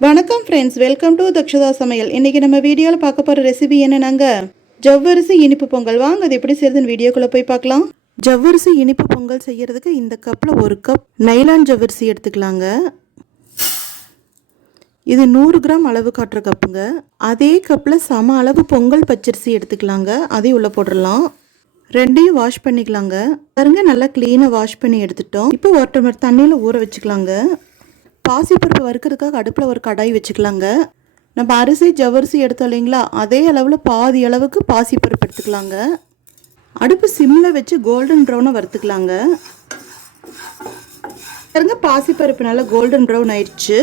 வணக்கம் friends, welcome to தக்ஷதாசமையல். இன்றைக்கி நம்ம வீடியோவில் பார்க்க போகிற ரெசிபி என்னென்னாங்க, ஜவ்வரிசி இனிப்பு பொங்கல். வாங்க அது எப்படி செய்யுதுன்னு வீடியோக்குள்ளே போய் பார்க்கலாம். ஜவ்வரிசி இனிப்பு பொங்கல் செய்கிறதுக்கு இந்த கப்பில் 1 கப் நைலான் ஜவ்வரிசி எடுத்துக்கலாங்க. இது 100 கிராம் அளவு காட்டுற கப்புங்க. அதே கப்பில் சம அளவு பொங்கல் பச்சரிசி எடுத்துக்கலாங்க. அதையும் உள்ளே போட்டுடலாம். ரெண்டையும் வாஷ் பண்ணிக்கலாங்க. பாருங்க, நல்லா க்ளீனாக வாஷ் பண்ணி எடுத்துட்டோம். இப்போ 1 டம்ளர் தண்ணியில் ஊற வச்சுக்கலாங்க. பாசிப்பருப்பு வறுக்கிறதுக்காக அடுப்பில் ஒரு கடாய் வச்சுக்கலாங்க. நம்ம அரிசி ஜவ்வரிசி எடுத்தோம் இல்லைங்களா, அதே அளவில் பாதி அளவுக்கு பாசிப்பருப்பு எடுத்துக்கலாங்க. அடுப்பு சிம்மில் வச்சு கோல்டன் ப்ரௌனாக வறுத்துக்கலாங்க. பாருங்க, பாசிப்பருப்பு நல்லா கோல்டன் ப்ரௌன் ஆயிடுச்சு.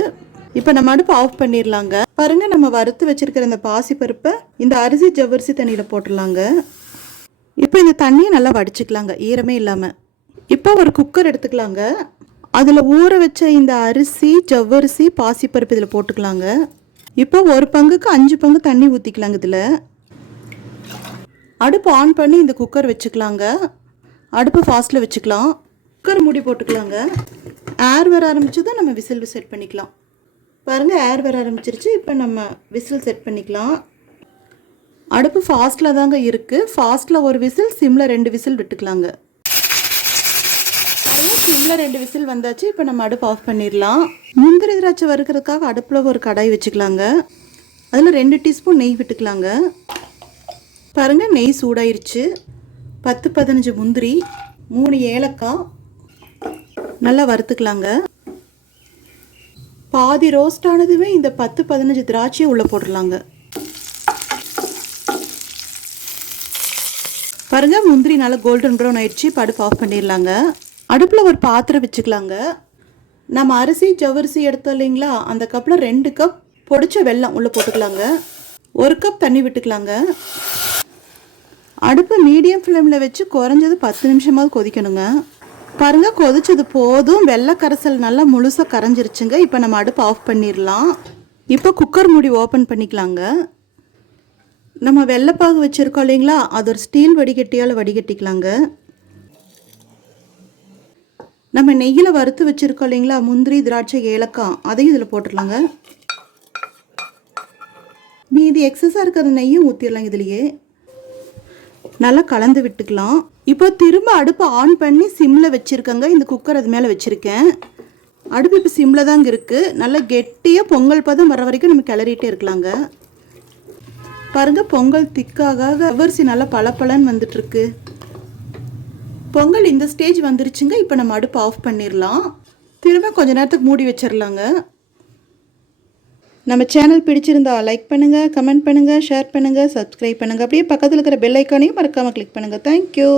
இப்போ நம்ம அடுப்பு ஆஃப் பண்ணிடலாங்க. பாருங்க, நம்ம வறுத்து வச்சிருக்கிற இந்த பாசிப்பருப்பை இந்த அரிசி ஜவ்வரிசி தண்ணியில் போட்டுடலாங்க. இப்போ இந்த தண்ணியை நல்லா வடிச்சுக்கலாங்க, ஈரமே இல்லாமல். இப்போ ஒரு குக்கர் எடுத்துக்கலாங்க. அதில் ஊற வச்ச இந்த அரிசி ஜவ்வரிசி பாசிப்பருப்பு இதில் போட்டுக்கலாங்க. இப்போ 1 பங்குக்கு 5 பங்கு தண்ணி ஊற்றிக்கலாங்க. இதில் அடுப்பு ஆன் பண்ணி இந்த குக்கர் வச்சுக்கலாங்க. அடுப்பு ஃபாஸ்ட்டில் வச்சுக்கலாம். குக்கர் மூடி போட்டுக்கலாங்க. ஏர் வர ஆரம்பிச்சதும் நம்ம விசில் செட் பண்ணிக்கலாம். பாருங்கள், ஏர் வர ஆரம்பிச்சிருச்சு. இப்போ நம்ம விசில் செட் பண்ணிக்கலாம். அடுப்பு ஃபாஸ்ட்டில் தாங்க இருக்குது. ஃபாஸ்ட்டில் 1 விசில், சிம்மில் 2 விசில் விட்டுக்கலாங்க. சிம்மில் 2 விசில் வந்தாச்சு. இப்போ நம்ம அடுப்பு ஆஃப் பண்ணிடலாம். முந்திரி திராட்சை வறுக்கிறதுக்காக அடுப்பில் ஒரு கடாய் வச்சுக்கலாங்க. அதில் 2 டீஸ்பூன் நெய் விட்டுக்கலாங்க. பாருங்கள், நெய் சூடாயிருச்சு. 10-15 முந்திரி, 3 ஏலக்காய் நல்லா வறுத்துக்கலாங்க. பாதி ரோஸ்ட் ஆனதுமே இந்த 10-15 திராட்சையை உள்ளே போட்டுடலாங்க. பாருங்கள், முந்திரி நல்லா கோல்டன் ப்ரௌன் ஆயிடுச்சு. இப்போ அடுப்பு ஆஃப் பண்ணிடலாங்க. அடுப்பில் ஒரு பாத்திரம் வச்சுக்கலாங்க. நம்ம அரிசி ஜவ்வரிசி எடுத்தோம் இல்லைங்களா, அந்த கப்பில் 2 கப் பொடிச்ச வெல்லம் உள்ளே போட்டுக்கலாங்க. 1 கப் தண்ணி விட்டுக்கலாங்க. அடுப்பு மீடியம் ஃப்ளேமில் வச்சு குறைஞ்சது 10 நிமிஷமாவது கொதிக்கணுங்க. பாருங்கள், கொதிச்சது போதும். வெள்ளை கரைசல் நல்லா முழுசாக கரைஞ்சிருச்சுங்க. இப்போ நம்ம அடுப்பு ஆஃப் பண்ணிடலாம். இப்போ குக்கர் மூடி ஓப்பன் பண்ணிக்கலாங்க. நம்ம வெள்ளைப்பாகு வச்சுருக்கோம் இல்லைங்களா, அது ஒரு ஸ்டீல் வடிகட்டியால் வடிகட்டிக்கலாங்க. நம்ம நெய்யில் வறுத்து வச்சுருக்கோம் இல்லைங்களா, முந்திரி திராட்சை ஏலக்காய், அதையும் இதில் போட்டுடலாங்க. மீதி எக்ஸஸாக இருக்கிற நெய்யும் ஊற்றிடலாம். இதுலேயே நல்லா கலந்து விட்டுக்கலாம். இப்போ திரும்ப அடுப்பை ஆன் பண்ணி சிம்மில் வச்சுருக்கேங்க. இந்த குக்கர் அது மேலே வச்சுருக்கேன். அடுப்பு இப்போ சிம்மில் தாங்க இருக்குது. நல்லா கெட்டியாக பொங்கல் பதம் வர வரைக்கும் நம்ம கிளறிட்டே இருக்கலாங்க. பாருங்கள், பொங்கல் திக்காக ஜவ்வரிசி நல்லா பளபளன்னு வந்துட்டுருக்கு. பொங்கல் இந்த ஸ்டேஜ் வந்துருச்சுங்க. இப்போ நம்ம அடுப்பு ஆஃப் பண்ணிடலாம். திரும்ப கொஞ்ச நேரத்துக்கு மூடி வச்சிடலாங்க. நம்ம சேனல் பிடிச்சிருந்தா லைக் பண்ணுங்கள், கமெண்ட் பண்ணுங்கள், ஷேர் பண்ணுங்கள், சப்ஸ்கிரைப் பண்ணுங்கள். அப்படியே பக்கத்தில் இருக்கிற பெல் ஐக்கானையும் மறக்காமல் கிளிக் பண்ணுங்கள். தேங்க்யூ.